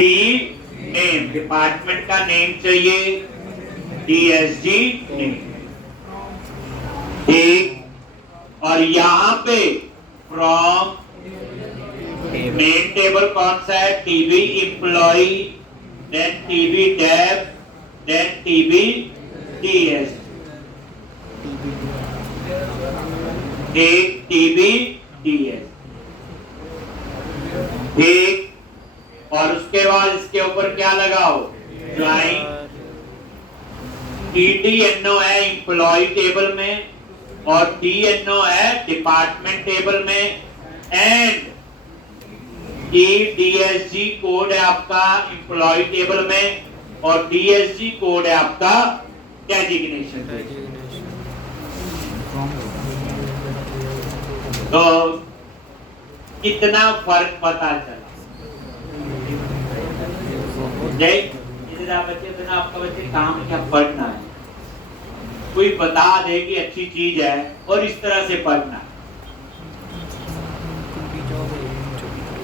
D name, department का name चाहिए, DSG name, ठीक। और यहाँ पे फ्रॉम मेन टेबल कौन सा है, TB employ, then TB dev, then TB DSG, ठीक, टीबी DSG, ठीक। और उसके बाद इसके ऊपर क्या लगाओ, ज्वाइन। TDNO है एम्प्लॉय टेबल में और DNO है डिपार्टमेंट टेबल में, एंड DSG कोड है आपका एम्प्लॉय टेबल में और DSG कोड है आपका डेजिग्नेशन। तो कितना फर्क पता चला, बच्चे बिना आपका बच्चे काम क्या पढ़ना है, कोई बता दे कि अच्छी चीज है और इस तरह से पढ़ना है।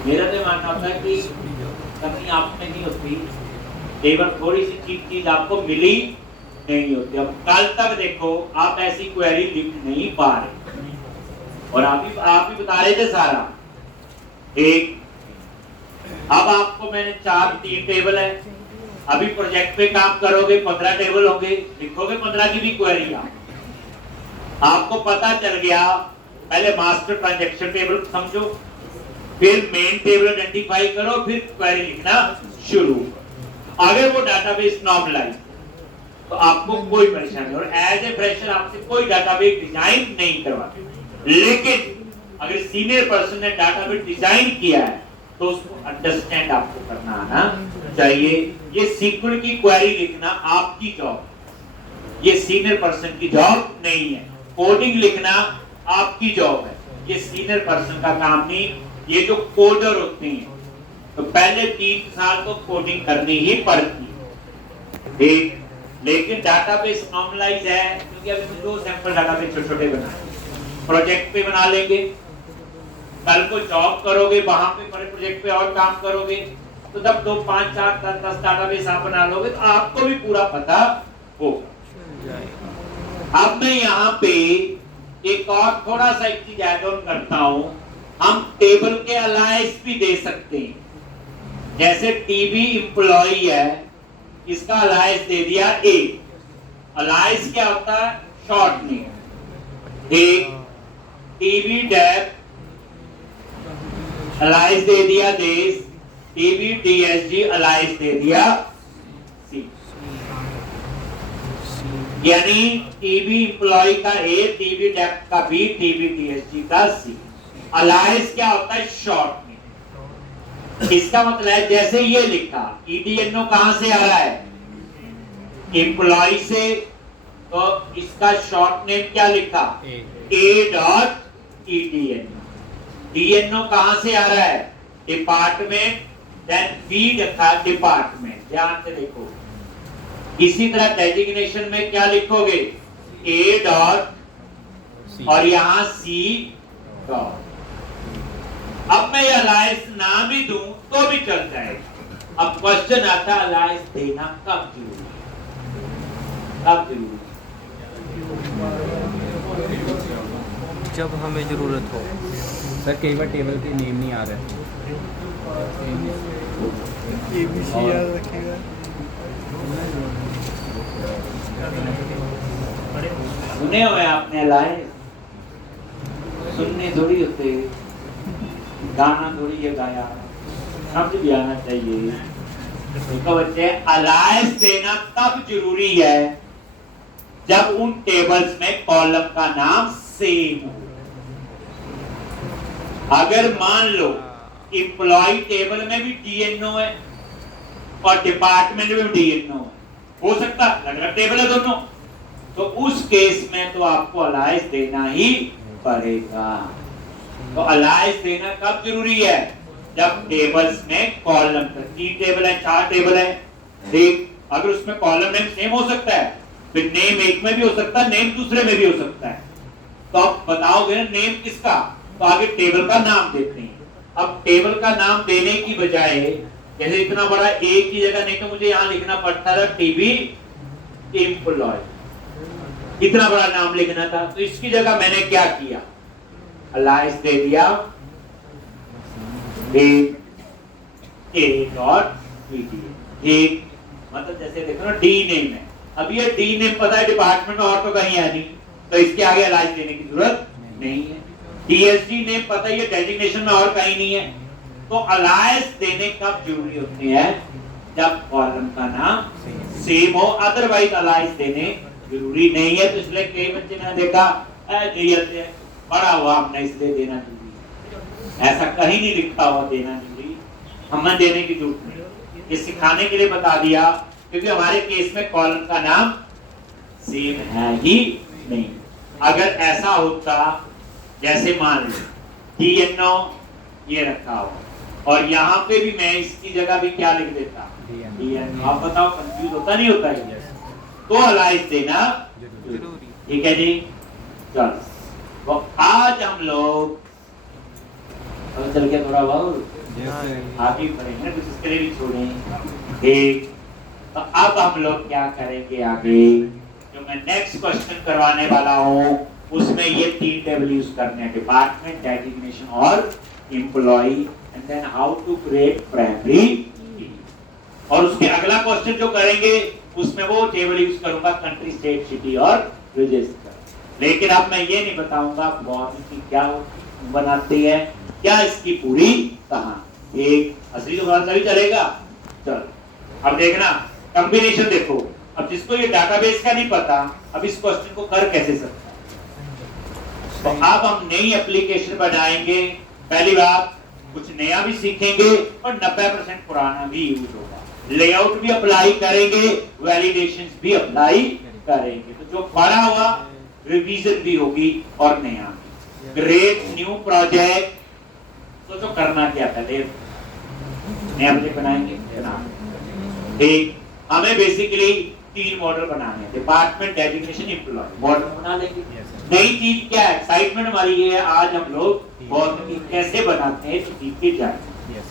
मेरा तो मानना होता है कि कभी आप में नहीं होती, केवल थोड़ी सी चीज आपको मिली नहीं होती। अब कल तक देखो आप ऐसी क्वेरी लिख नहीं पा रहे और आप ही बता रहे थे सारा, एक। अब आपको मैंने 3 टेबल है, अभी प्रोजेक्ट पे काम करोगे 15 टेबल होंगे, लिखोगे 15 की भी क्वेरी। आपको पता चल गया, पहले मास्टर ट्रांजैक्शन टेबल समझो, फिर मेन टेबल आइडेंटिफाई करो, फिर क्वेरी लिखना शुरू। अगर वो डाटाबेस नॉर्मलाइज तो आपको कोई परेशानी, और एज ए फ्रेशर आपसे कोई डाटाबेस डिजाइन नहीं करवाते। लेकिन अगर सीनियर पर्सन ने डाटाबेस डिजाइन किया है तो उसको अंडरस्टैंड आपको करना आना चाहिए। ये सीक्वेंस की क्वेरी लिखना आपकी जॉब, ये सीनियर पर्सन की जॉब नहीं है। कोडिंग लिखना आपकी जॉब है, ये सीनियर पर्सन का काम नहीं। ये जो कोडर होते हैं तो पहले 3 साल तो कोडिंग करनी ही पड़ती है, ठीक। लेकिन डाटाबेस नॉर्मलाइज है, क्योंकि अभी 2 सैंपल डाटाबेस छोटे-छोटे बनाए, प्रोजेक्ट पे बना लेंगे, कल को जॉब करोगे वहां पे बड़े प्रोजेक्ट पे और काम करोगे, तो जब 2, 5, 4, 10 डाटाबेस आप बना लोगे तो आपको भी पूरा पता होगा। अब मैं यहाँ पे एक और थोड़ा सा एक चीज ऐड ऑन करता हूं, हम टेबल के अलायंस भी दे सकते हैं। जैसे टीबी एम्प्लॉय है, इसका अलायंस दे दिया ए। अलायंस क्या होता है, शॉर्ट नेम, एक। टीबी डेव अलायंस दे दिया देश, टीबी DSG अलायंस दे दिया सी। यानी टीबी एम्प्लॉय का ए, टीबी डेव का बी, टीबी DSG का सी। अलायंस क्या होता है, शॉर्ट नेम। इसका मतलब है जैसे ये लिखा, EDNO कहां से आ रहा है, एम्प्लॉय से, तो इसका शॉर्ट नेम क्या लिखा, A.EDNO। DNO कहां से आ रहा है, डिपार्टमेंट, देन बी लिखा डिपार्टमेंट। ध्यान से देखो, इसी तरह डेजिग्नेशन में क्या लिखोगे, A डॉट और यहां C डॉट। अब मैं अलायंस ना भी दूं तो भी चल जाएगा। अब क्वेश्चन आता है अलायंस देना कब जरूरी, कब जरूरी, जब हमें जरूरत हो। सर कई बार टेबल के नेम नहीं आ रहे, ABC याद रखिएगा। सुने हुए आपने अलायंस, सुनने थोड़ी होते, गाना थोड़ी ये गाया, समझ भी आना चाहिए। तो बच्चे अलायंस देना तब जरूरी है जब उन टेबल्स में कॉलम का नाम सेम हो। अगर मान लो एम्प्लॉय टेबल में भी DNO है और डिपार्टमेंट में भी DNO है, हो सकता अलग अलग टेबल है दोनों, तो उस केस में तो आपको अलायंस देना ही पड़ेगा। तो अलायंस देना कब जरूरी है, जब टेबल्स में कॉलम, 3 टेबल है, 4 टेबल है, ठीक। अगर उसमें कॉलम नेम सेम हो सकता है, फिर नेम एक में भी हो सकता है, नेम दूसरे में भी हो सकता है, तो आप बताओगे ना नेम किसका, तो आगे टेबल का नाम देते हैं। अब टेबल का नाम देने की बजाय जैसे इतना बड़ा एक की जगह नहीं तो मुझे यहाँ लिखना पड़ता था टीबी एम्प्लॉय, इतना बड़ा नाम लिखना था। तो इसकी जगह मैंने क्या किया, अलायंस दे दिया ठीक, मतलब जैसे देखो ना डी नेम है, अब ये डी नेम पता है डिपार्टमेंट में और तो कहीं है नहीं, तो इसके आगे अलायंस देने की जरूरत नहीं है। डीएसडी नेम पता है ये डेजिग्नेशन में और कहीं नहीं है, तो अलायंस देने कब जरूरी होते हैं, जब कॉलम का नाम सेम हो, अदरवाइज अलायंस देने जरूरी नहीं है। तो इसलिए कई बच्चे ने देखा बड़ा हुआ हमने इसलिए देना जरूरी, ऐसा कहीं नहीं लिखा हुआ देना जरूरी, हमें देने की जरूरत नहीं, ये सिखाने के लिए बता दिया, क्योंकि हमारे केस में कॉलम का नाम सेम है ही नहीं। अगर ऐसा होता जैसे मान लो DNO ये रखा हो और यहाँ पे भी मैं इसकी जगह भी क्या लिख देता DNO, आप बताओ कंफ्यूज होता नहीं होता है, तो अलायंस देना जरूरी, ठीक है जी। चलो तो आज हम लोग चल के थोड़ा बहुत आगे बढ़ेंगे, कुछ इसके लिए भी छोड़ें, ठीक। तो अब हम लोग क्या करेंगे आगे, जो मैं नेक्स्ट क्वेश्चन करवाने वाला हूँ उसमें ये 3 टेबल यूज करने हैं, डिपार्टमेंट, डेजिग्नेशन और employ, and then how to create primary key. और उसके अगला क्वेश्चन जो करेंगे उसमें वो टेबल यूज करूंगा कंट्री, स्टेट, सिटी और रजिस्टर। लेकिन अब मैं ये नहीं बताऊंगा फॉर्म की क्या बनाती है, क्या इसकी पूरी कहानी, एक असली तो तभी चलेगा। चलो अब देखना कॉम्बिनेशन देखो, अब जिसको ये डाटाबेस का नहीं पता अब इस क्वेश्चन को कर कैसे सकता है। तो अब हम नई एप्लीकेशन बनाएंगे, पहली बात कुछ नया भी सीखेंगे और 90% पुराना भी यूज होगा, लेआउट भी अप्लाई करेंगे, वैलिडेशंस भी अप्लाई करेंगे, तो जो पढ़ा हुआ रिवीजन भी होगी और नया भी। ग्रेट न्यू प्रोजेक्ट, तो जो करना क्या पहले नया प्रोजेक्ट बनाएंगे, ठीक। हमें बेसिकली 3 मॉडल बनाने हैं, डिपार्टमेंट, डेजिग्नेशन, एम्प्लॉय, मॉडल बना लेंगे। नई चीज क्या है, एक्साइटमेंट हमारी ये है, आज हम लोग मॉडल कैसे बनाते हैं तो सीखते जाएंगे।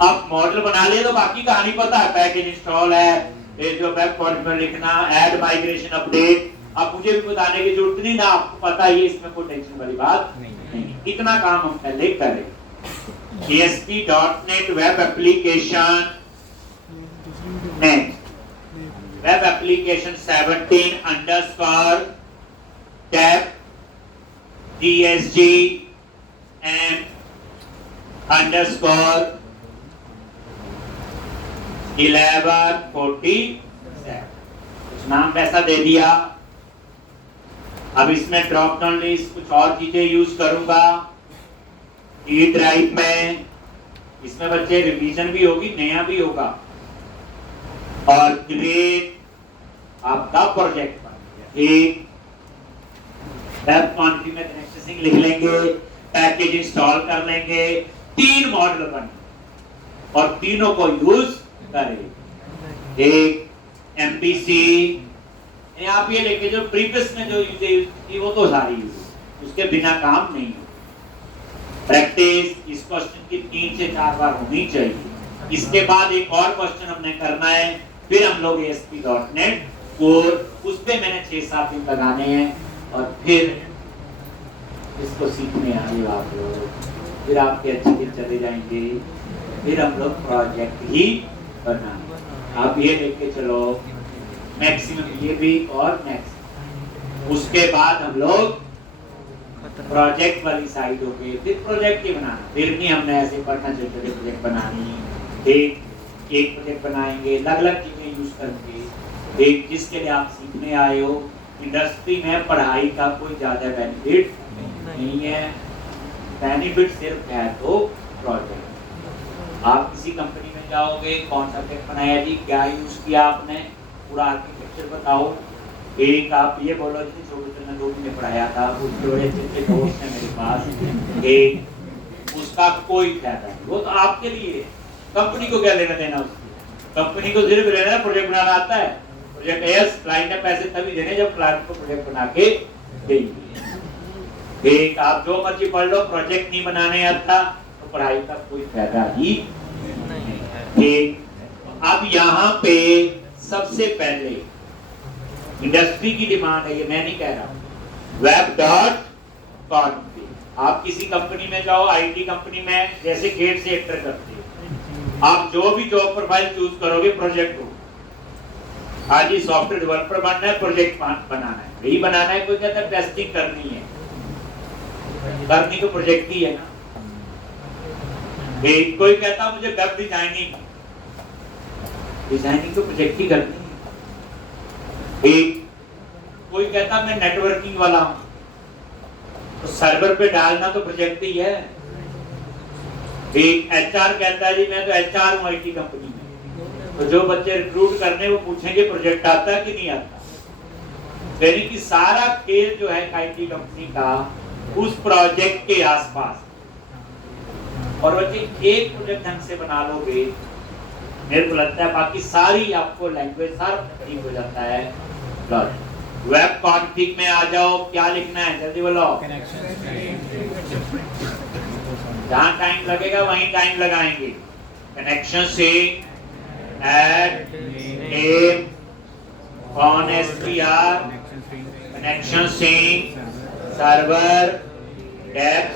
अब मॉडल बना लिए तो बाकी कहानी पता है, पैकेज इंस्टॉल है, ये जो वेब फॉर्मेट में लिखना, ऐड, माइग्रेशन, अपडेट, अब मुझे भी बताने की जरूरत नहीं ना, आपको पता ही है, इसमें कोई टेंशन वाली बात नहीं। इतना काम हम पहले करें। ASP.NET web application, next web application 17 underscore tab DSG M underscore 1147, कुछ नाम वैसा दे दिया। अब इसमें ड्रॉप डाउन लिस्ट कुछ और चीजें यूज करूंगा, ई ड्राइव में, इसमें बच्चे रिवीजन भी होगी, नया भी होगा, और ग्रेट आपका प्रोजेक्ट बन गया, एक वेब कॉन्फ़िगरेशन एक्सेसिंग लिख लेंगे, पैकेज इंस्टॉल कर लेंगे, 3 मॉडल बने और तीनों को यूज करें। एक MVC, आप ये लेके जो प्रीवियस में जो यूज थी वो तो सारी यूज, उसके बिना काम नहीं हो। प्रैक्टिस इस क्वेश्चन की 3 से 4 बार होनी चाहिए। इसके बाद एक और क्वेश्चन हमने करना है, फिर हम लोग ASP.NET और उस पे मैंने 6-7 दिन लगाने हैं और फिर इसको सीखने आए आप लोग, फिर आपके अच्छे दिन चले जाएंगे, फिर हम लोग प्रोजेक्ट ही बनाएंगे। आप ये लेके चलो मैक्सिमम ये वीक और नेक्स्ट, उसके बाद हम लोग प्रोजेक्ट वाली साइड हो गई, फिर प्रोजेक्ट ही बनाना, फिर नहीं हमने ऐसे पढ़ना छोटे प्रोजेक्ट बनानी, एक प्रोजेक्ट बनाएंगे, अलग अलग चीजें यूज करके, एक जिसके लिए आप सीखने आए हो। इंडस्ट्री में पढ़ाई का कोई ज्यादा बेनिफिट नहीं है, बेनिफिट सिर्फ है तो प्रोजेक्ट। आप किसी कंपनी में जाओगे, कौन सा प्रोजेक्ट बनाया जी, क्या यूज किया आपने, पूरा आर्किटेक्चर बताओ। एक आप ये बोलो जी छोटे से 2 महीने पढ़ाया था, उसके बड़े अच्छे दोस्त हैं मेरे पास, एक उसका कोई फायदा नहीं, वो तो आपके लिए, कंपनी को क्या लेना देना उसकी, कंपनी को सिर्फ लेना प्रोजेक्ट बनाना आता है, प्रोजेक्ट यस क्लाइंट ने पैसे तभी देने जब क्लाइंट को प्रोजेक्ट बना के देंगे। एक आप जो मर्जी पढ़ लो, प्रोजेक्ट नहीं बनाने आता तो पढ़ाई का कोई फायदा ही नहीं है। ठीक, अब यहाँ पे सबसे पहले इंडस्ट्री की डिमांड है, ये मैं नहीं कह रहा हूँ, web.config। आप किसी कंपनी में जाओ, आईटी कंपनी में, जैसे गेट से एंटर करते हो, आप जो भी जॉब प्रोफाइल चूज करोगे प्रोजेक्ट हो, आज ही सॉफ्टवेयर डेवलपर बनना है, प्रोजेक्ट बनाना है, यही बनाना है। कोई कहता है टेस्टिंग करनी है, करनी तो प्रोजेक्ट ही है ना। कोई कहता मुझे वेब डिजाइनिंग तो प्रोजेक्ट ही करनी है। कोई कहता मैं नेटवर्किंग वाला हूं, तो सर्वर पे डालना तो प्रोजेक्ट ही है। एक एचआर कहता है जी मैं तो एचआर हूं आईटी कंपनी में, तो जो बच्चे रिक्रूट करने वो पूछेंगे प्रोजेक्ट आता है कि नहीं आता। यानी कि सारा खेल जो है आईटी कंपनी का उस प्रोजेक्ट के आसपास, और बच्चे एक प्रोजेक्ट ढंग से बना लोगे, मेरे को लगता है बाकी सारी आपको लैंग्वेज सारा ठीक हो जाता है। वेब कॉन्फ़िग में आ जाओ, क्या लिखना है जल्दी बोलो। जहां टाइम लगेगा वहीं टाइम लगाएंगे। कनेक्शन से add name con STR, connection से server dep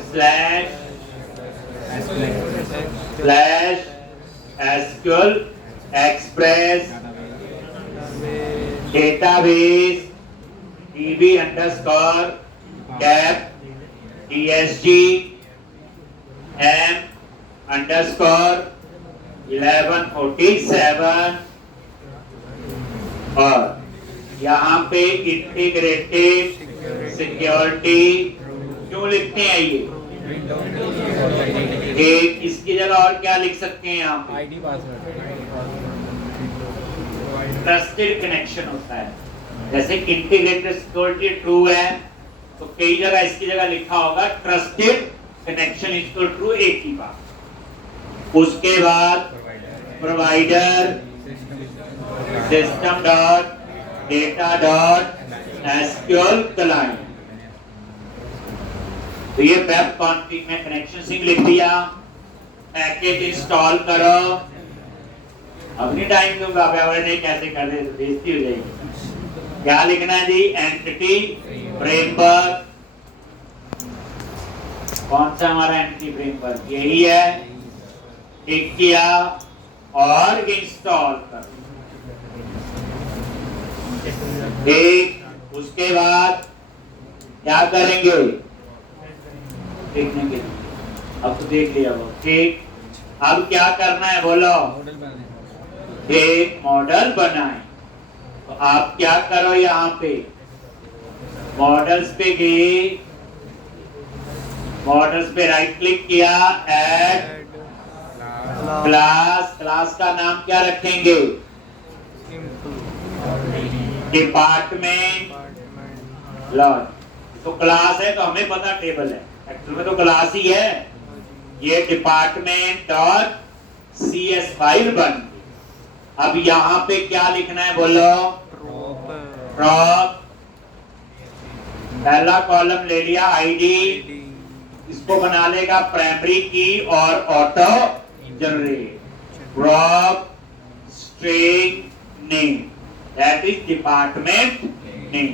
slash SQL express database db underscore cap dsg m underscore 1147 और यहाँ पे इंटीग्रेटेड सिक्योरिटी क्यों लिखते हैं ये? एक इसकी जगह और क्या लिख सकते हैं यहाँ पे? ID password. ट्रस्टेड कनेक्शन होता है, जैसे इंटीग्रेटेड सिक्योरिटी ट्रू है तो कई जगह इसकी जगह लिखा होगा ट्रस्टेड कनेक्शन इक्वल ट्रू एक ही बात। उसके बाद provider system dot data dot SQL client. तो ये वेब कॉन्फ़िग में कनेक्शन सिंह लिख दिया, पैकेज इंस्टॉल करो। अब नहीं टाइम दूंगा, नहीं कैसे कर रहे तो बेइज्जती हो जाएगी। क्या लिखना है जी? Entity framework. कौन सा हमारा एंटिटी फ्रेमवर्क? यही है। टिक किया और इंस्टॉल कर। ठीक, उसके बाद क्या करेंगे? देखने के लिए अब तो देख लिया वो। ठीक, अब क्या करना है बोलो? एक मॉडल बनाए। तो आप क्या करो, यहाँ पे मॉडल्स पे गए, मॉडल्स पे राइट क्लिक किया, ऐड क्लास। क्लास का नाम क्या रखेंगे? Department laws. तो क्लास है तो हमें पता टेबल है, एक्चुअल में तो क्लास ही है। ये डिपार्टमेंट डॉट CS फाइल बन। अब यहाँ पे क्या लिखना है बोलो? प्रॉप। पहला कॉलम ले लिया आईडी, इसको बना लेगा प्राइमरी की और auto generate. Prop string name that is department name.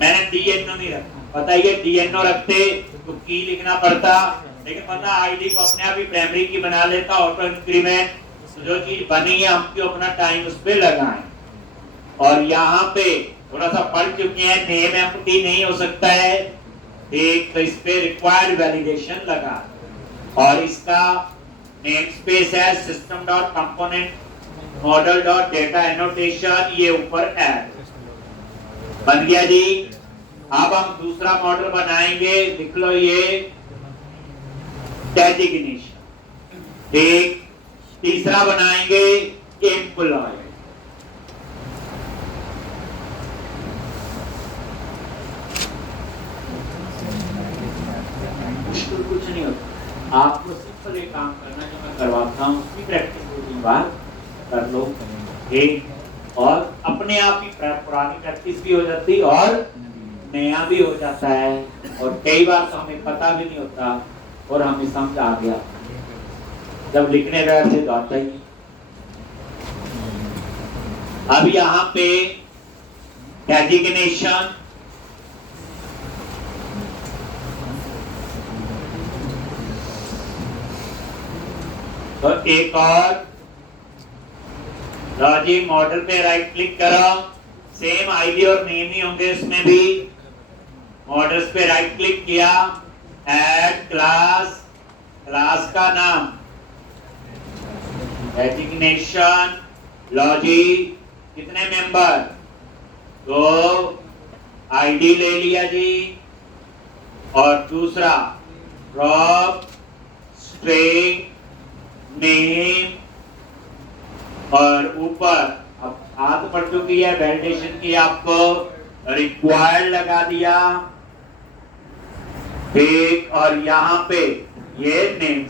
मैंने DNO नहीं रखा, बताइए DNO रखते तो की लिखना पड़ता, लेकिन पता आईडी को अपने आप ही प्राइमरी की बना लेता, ऑटो इंक्रीमेंट। जो चीज बनी है हम क्यों अपना टाइम उस पे लगाएं। और यहाँ पे थोड़ा सा पढ़ चुके हैं, नेम एम्प्टी नहीं हो सकता है। एक तो इस पे रिक्वायर्ड वैलिडेशन लगा, और इसका नेम स्पेस है system dot component model dot data annotation, ये ऊपर ऐड बन गया जी। अब हम दूसरा मॉडल बनाएंगे, लिख लो ये डेजिग्नेशन। एक तीसरा बनाएंगे एम्प्लॉय। मुश्किल कुछ नहीं होता, आपको सिंपल एक काम करना जो मैं करवाता हूँ उसकी प्रैक्टिस 2-3 बार कर लो। एक और अपने आप ही पुरानी प्रैक्टिस भी हो जाती और नया भी हो जाता है, और कई बार तो हमें पता भी नहीं होता और हमें समझ आ गया। जब लिखने बैठे तो आता ही। अब यहाँ पे डेजिग्नेशन, तो एक और लॉजिक मॉडल पे राइट क्लिक करो, सेम आईडी और नेम ही होंगे उसमें भी। मॉडल्स पे राइट क्लिक किया, ऐड क्लास, क्लास का नाम डेजिग्नेशन लॉजिक, कितने मेंबर, तो आईडी ले लिया जी, और दूसरा प्रॉप स्ट्रिंग नेम, और ऊपर अब हाथ पढ़ चुकी है, वैलिडेशन की आपको, रिक्वायर्ड लगा दिया, ठीक, और यहाँ पे ये नेम।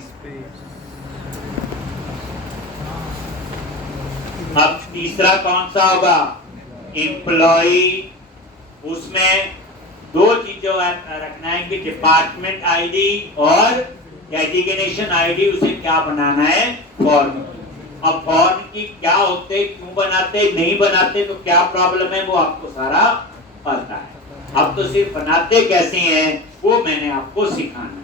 अब तीसरा कौन सा होगा, एम्प्लॉई, उसमें दो चीजों रखना है कि डिपार्टमेंट आईडी और डेजिग्नेशन आईडी, उसे क्या बनाना है, फॉर्म। अब फॉर्म की क्या होते, क्यों बनाते, नहीं बनाते, तो क्या प्रॉब्लम है, वो आपको सारा पता है। अब तो सिर्फ बनाते कैसे हैं वो मैंने आपको सिखाना है।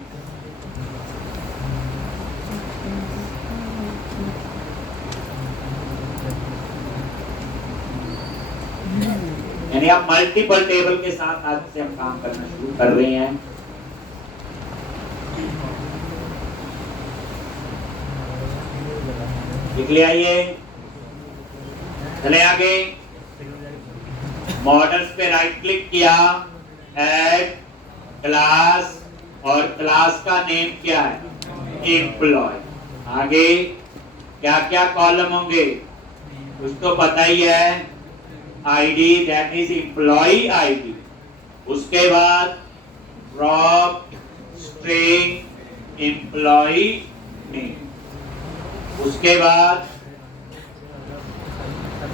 यानी आप मल्टीपल टेबल के साथ आज से हम काम करना शुरू कर रहे हैं। लिख लिया ये, चले आगे, मॉडल्स पे राइट क्लिक किया, ऐड क्लास, और क्लास का नेम क्या है, एम्प्लॉय। आगे क्या क्या कॉलम होंगे कुछ तो पता ही है, ID that is employ ID, उसके बाद प्रॉप स्ट्रिंग एम्प्लॉय नेम, उसके बाद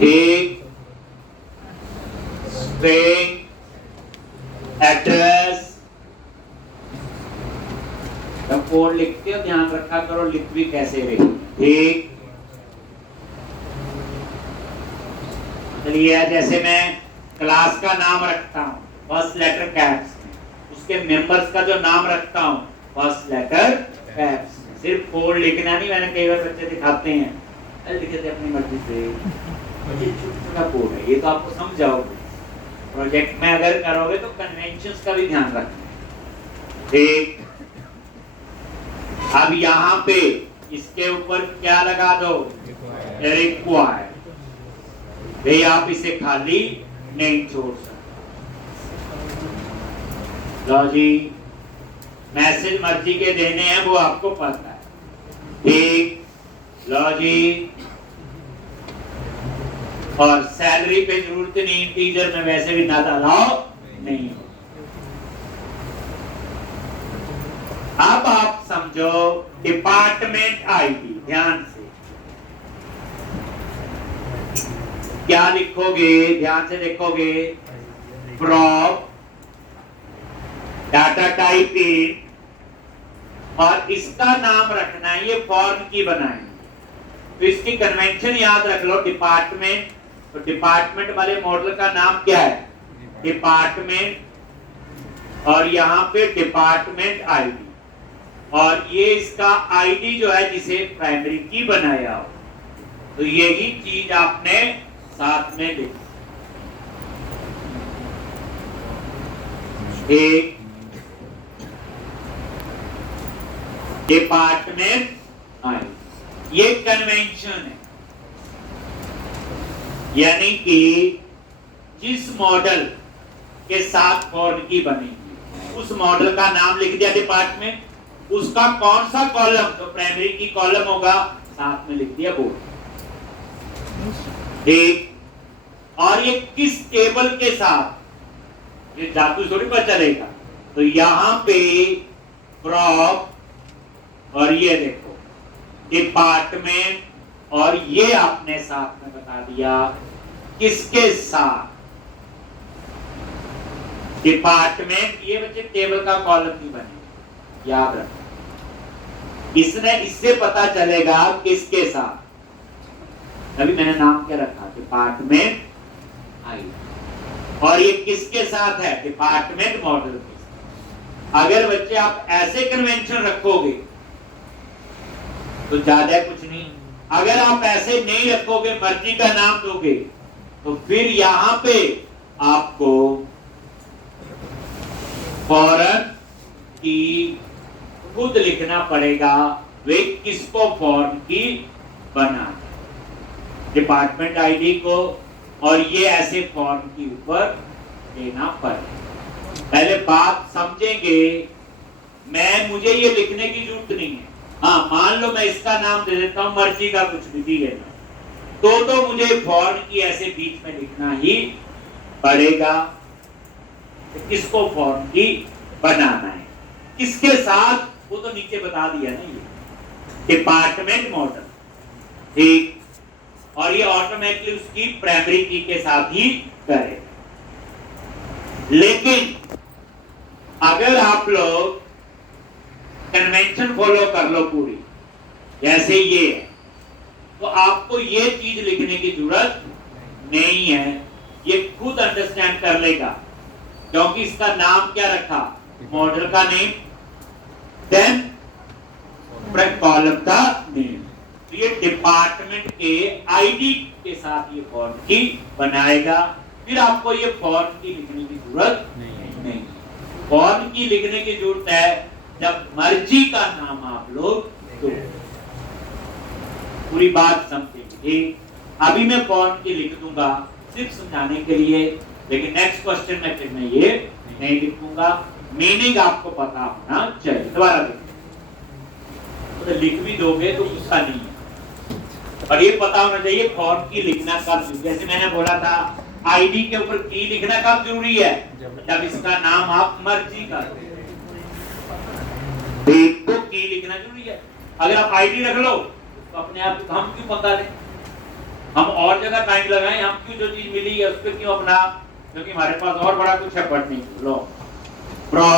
एक स्ट्रिंग एड्रेस। जब कोड लिखते हो ध्यान रखा करो लिख भी कैसे रही, ठीक। चलिए जैसे मैं क्लास का नाम रखता हूँ फर्स्ट लेटर कैप्स में, उसके मेंबर्स का जो नाम रखता हूँ फर्स्ट लेटर कैप्स में। सिर्फ कोड लिखना नहीं, मैंने कई बार बच्चे दिखाते हैं अरे लिखे थे अपनी मर्जी से, ये छोटा कोड है, ये तो आपको समझाओगे। प्रोजेक्ट में अगर करोगे तो कन्वेंशंस का भी ध्यान रखना, ठीक। अब यहाँ पे इसके ऊपर क्या लगा दो, रिक्वायर्ड। भाई आप इसे खाली नहीं छोड़ सकते। लो जी, मैसेज मर्जी के देने हैं वो आपको पता है, ठीक। लो जी, और सैलरी पे जरूरत नहीं, इंटीजर में वैसे भी ज्यादा अलाउ नहीं हो। अब आप समझो डिपार्टमेंट आईडी, ध्यान से क्या लिखोगे, ध्यान से देखोगे, प्रॉप डाटा टाइप इन, और इसका नाम रखना है, ये फॉर्म की बनाएंगे तो इसकी कन्वेंशन याद रख लो, डिपार्टमेंट। तो डिपार्टमेंट वाले मॉडल का नाम क्या है, डिपार्टमेंट, और यहाँ पे डिपार्टमेंट आईडी, और ये इसका आईडी जो है जिसे प्राइमरी की बनाया हो, तो यही चीज आपने साथ में लिखी। एक डिपार्टमेंट आईडी, ये कन्वेंशन है, यानी कि जिस मॉडल के साथ फॉर्म की बनेगी उस मॉडल का नाम लिख दिया डिपार्टमेंट, उसका कौन सा कॉलम, तो प्राइमरी की कॉलम होगा, साथ में लिख दिया बोर्ड, ठीक। और ये किस टेबल के साथ, ये जादू थोड़ी पता चलेगा। तो यहां पे प्रॉप, और ये देखो डिपार्टमेंट, और ये आपने साथ में बता दिया किसके साथ, डिपार्टमेंट। ये बच्चे टेबल का कॉलम भी बने, याद रखो, इसने इससे पता चलेगा किसके साथ, तभी मैंने नाम क्या रखा, डिपार्टमेंट आईडी। और ये किसके साथ है, डिपार्टमेंट मॉडल के साथ। अगर बच्चे आप ऐसे कन्वेंशन रखोगे तो ज्यादा कुछ नहीं, अगर आप ऐसे नहीं रखोगे, मर्जी का नाम दोगे, तो फिर यहां पे आपको फॉरन की खुद लिखना पड़ेगा, वे किसको फॉर्म की बना, डिपार्टमेंट आईडी को, और ये ऐसे फॉर्म के ऊपर देना पड़ेगा। पहले बात समझेंगे, मुझे ये लिखने की जरूरत नहीं है। हाँ, मान लो मैं इसका नाम दे देता हूं, मर्जी का कुछ भी लेना, तो मुझे फॉर्म की ऐसे बीच में लिखना ही पड़ेगा। किसको फॉर्म की बनाना है, किसके साथ, वो तो नीचे बता दिया ना, ये डिपार्टमेंट मॉडल, ठीक। और ये ऑटोमेटिकली उसकी प्राइमरी की के साथ ही करेगा। लेकिन अगर आप लोग कन्वेंशन फॉलो कर लो पूरी, जैसे ये है, तो आपको ये चीज लिखने की जरूरत नहीं है, ये खुद अंडरस्टैंड कर लेगा, क्योंकि इसका नाम क्या रखा, मॉडल का नेम, देन कॉलम का नेम। तो ये डिपार्टमेंट के आईडी के साथ ये फॉर्म की बनाएगा। फिर आपको ये फॉर्म की लिखने की जरूरत नहीं। फॉर्म की लिखने की जरूरत है जब मर्जी का नाम आप लोग दो। पूरी बात समझेंगे। अभी मैं फॉर्म की लिख दूंगा सिर्फ समझाने के लिए, लेकिन नेक्स्ट क्वेश्चन में फिर मैं ये नहीं लिखूंगा। मीनिंग आपको पता होना चाहिए। दोबारा तो लिख भी दोगे तो गुस्सा नहीं है, और ये पता होना चाहिए फॉर्म की लिखना कब, जैसे मैंने बोला था आईडी के ऊपर की लिखना कब जरूरी है, जब इसका नाम आप मर्जी का तो की लिखना जरूरी है। अगर आप आईडी रख लो तो अपने आप हम क्यों पंगा लें, हम और जगह टाइम लगाएं, हम क्यों जो चीज मिली है उस पर क्यों अपना, क्योंकि हमारे पास और बड़ा कुछ है पढ़ने को। लो प्रो,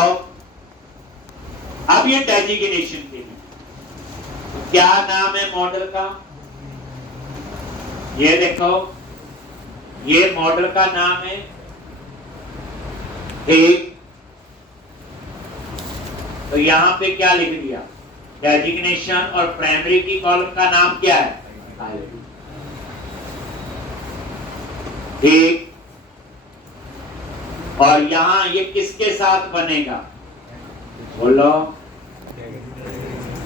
अब ये डेजिग्नेशन के लिए क्या नाम है मॉडल का, ये देखो, ये मॉडल का नाम है, ठीक। तो यहां पे क्या लिख दिया, डेजिग्नेशन, और प्राइमरी की कॉलम का नाम क्या है, ठीक। और यहां ये किसके साथ बनेगा, बोलो,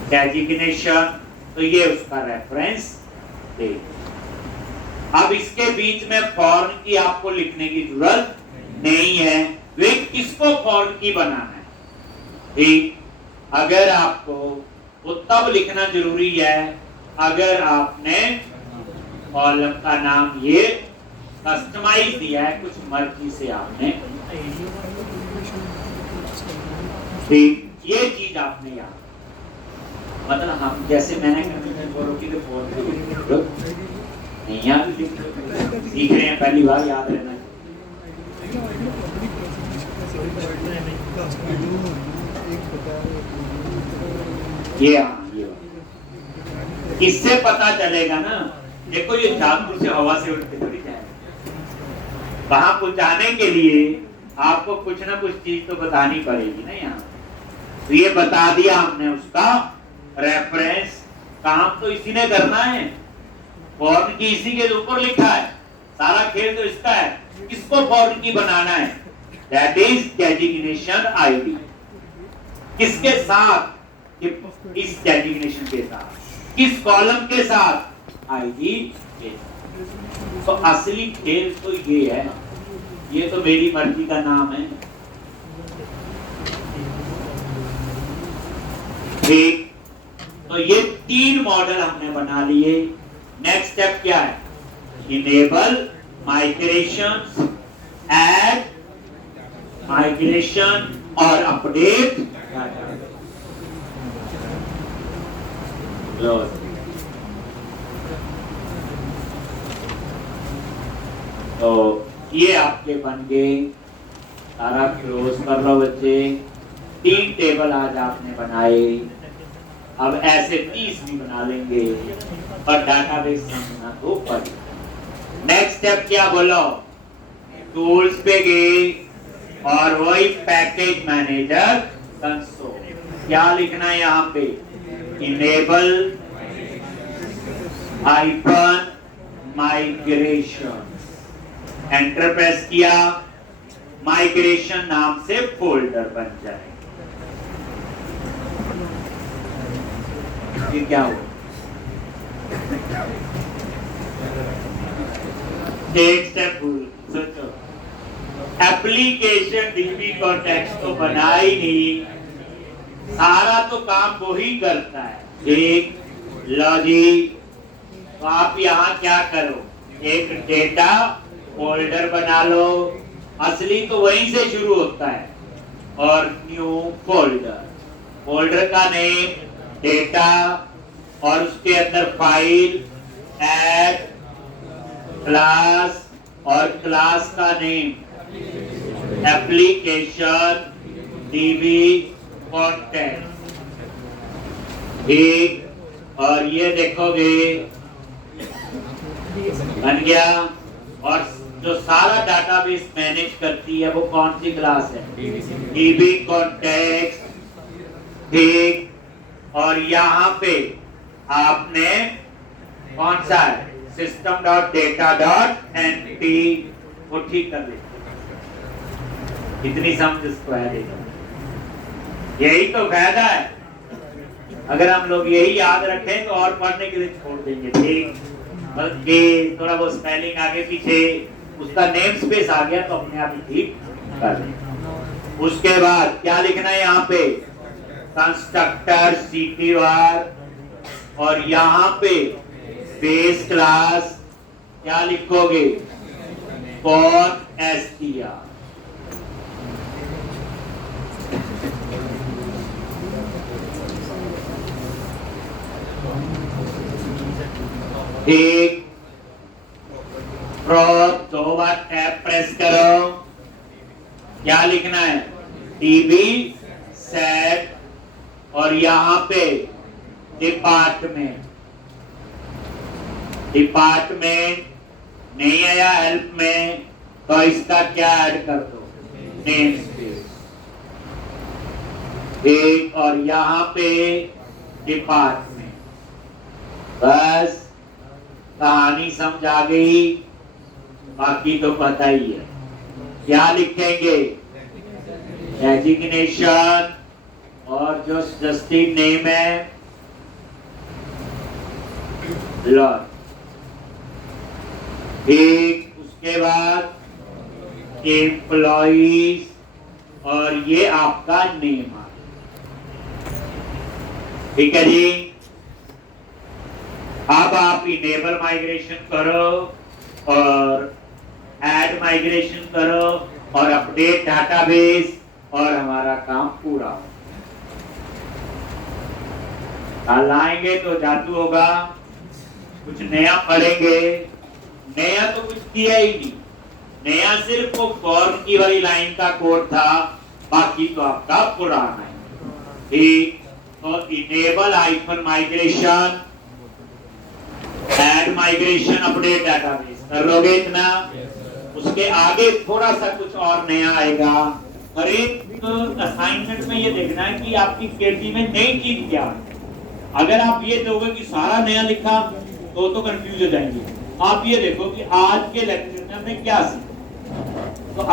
डेजिग्नेशन, तो ये उसका रेफरेंस दे। अब इसके बीच में फॉर्म की आपको लिखने की जरूरत नहीं है, वे किसको फॉर्म की बनाना है, ठीक। अगर आपको वो तब लिखना जरूरी है अगर आपने कॉलम का नाम ये कस्टमाइज दिया है, कुछ मर्जी से आपने, ठीक। ये चीज आपने याद, मतलब हम जैसे मैंने नहीं याद, सीख रहे हैं पहली बार, याद रहना। ये इससे पता चलेगा ना, देखो ये जादू से हवा से उड़ के थोड़ी जाएगा, वहां पहुंचाने के लिए आपको कुछ ना कुछ चीज तो बतानी पड़ेगी ना। यहाँ तो ये बता दिया हमने, उसका रेफरेंस, काम तो इसी ने करना है, फॉर्म की इसी के ऊपर लिखा है, सारा खेल तो इसका है, किसको फॉर्म की बनाना है, दैट इज डेजिग्नेशन आईडी। किसके साथ, इस डेजिग्नेशन के साथ, किस कॉलम के साथ, आईडी के साथ। तो असली खेल तो ये है, ये तो मेरी मर्जी का नाम है, ठीक। तो ये 3 मॉडल हमने बना लिए। नेक्स्ट स्टेप क्या है, इनेबल माइग्रेशन, ऐड माइग्रेशन और अपडेट। तो ये आपके बन गए, सारा क्लोज कर लो बच्चे। 3 टेबल आज आपने बनाए। अब ऐसे 30 भी बना लेंगे और डाटाबेस समझना तो पड़ेगा। नेक्स्ट स्टेप क्या बोलो, टूल्स पे गए और वही पैकेज मैनेजर कंसोल, क्या लिखना है यहाँ पे, enable icon migration, enter press किया, माइग्रेशन नाम से फोल्डर बन जाए। ये क्या हुआ, एक स्टेप भूल, सोचो एप्लीकेशन डीबी कॉन्टेक्स्ट तो बना ही नहीं, सारा तो काम वो ही करता है। एक लॉजिक, तो आप यहाँ क्या करो, एक डेटा फोल्डर बना लो, असली तो वहीं से शुरू होता है, और न्यू फोल्डर, फोल्डर का नेम डेटा और उसके अंदर फाइल, ऐड, क्लास और क्लास का नेम एप्लीकेशन डीबी कॉन्टेक्स्ट, ठीक, और ये देखोगे बन गया। और जो सारा डाटाबेस मैनेज करती है वो कौन सी क्लास है, डीबी कॉन्टेक्स्ट, ठीक, और यहाँ पे आपने कौन सा है, system dot data dot entity, वो ठीक कर ले, इतनी समझ इसको है। यही तो फायदा है, अगर हम लोग यही याद रखें तो और पढ़ने के लिए छोड़ देंगे, ठीक, बल्कि थोड़ा वो स्पेलिंग आगे पीछे, उसका नेम स्पेस आ गया तो अपने आप ही ठीक कर दें। उसके बाद क्या लिखना है यहाँ पे, कंस्ट्रक्टर ctvar, और यहाँ पे बेस क्लास क्या लिखोगे, कौन str, ठीक, दो बार टैब प्रेस करो, क्या लिखना है, डीबी सेट, और यहाँ पे डिपार्टमेंट, डिपार्टमेंट नहीं आया हेल्प में तो इसका क्या ऐड कर दो, नेम स्पेस, ठीक, और यहाँ पे डिपार्टमेंट, बस कहानी समझ आ गई, बाकी तो पता ही है। क्या लिखेंगे, डेजिग्नेशन और जो जस्टिस नेम है लॉर्ड, ठीक, उसके बाद एम्प्लॉइज और ये आपका नेम है, ठीक है जी। अब आप इनेबल माइग्रेशन करो और ऐड माइग्रेशन करो और अपडेट डाटाबेस, और हमारा काम पूरा हो। कल आएंगे तो जादू होगा, कुछ नया पढ़ेंगे, नया तो कुछ किया ही नहीं, नया सिर्फ वो फॉर्म की वाली लाइन का कोड था, बाकी तो आपका पुराना है, ठीक। तो enable icon migration, add migration, update database कर लोगे इतना, उसके आगे थोड़ा सा कुछ और नया आएगा। और एक असाइनमेंट में ये देखना है कि आपकी केटी में नई चीज क्या है। अगर आप ये दोगे कि सारा नया लिखा तो कंफ्यूज हो जाएंगे। आप ये देखो कि आज के लेक्चर में हमने क्या सीखा,